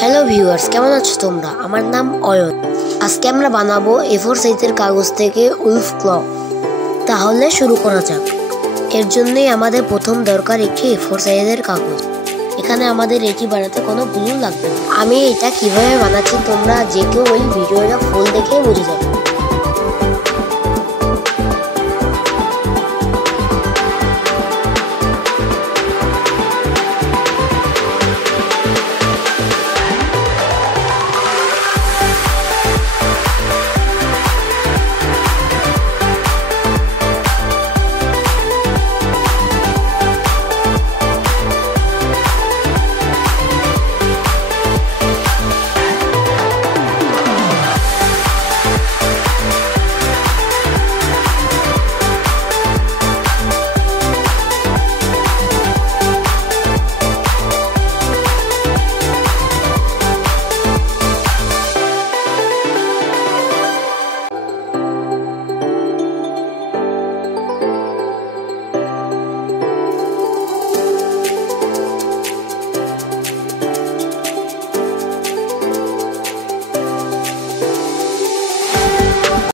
Hello viewers, কেমন আছো তোমরা? আমার নাম অয়ন। আজকে আমরা বানাবো A4 সাইজের কাগজ থেকে উলফ ক্ল। তাহলে শুরু করা যাক। এর জন্যই আমাদের প্রথম দরকার একটি A4 সাইজের কাগজ। এখানে আমাদের এটি বানাতে কোনো গ্লু লাগবে না। আমি এটা কিভাবে বানাচ্ছি তোমরা যে কেউ ওই ভিডিওটা ফুল দেখে বুঝে যাবে।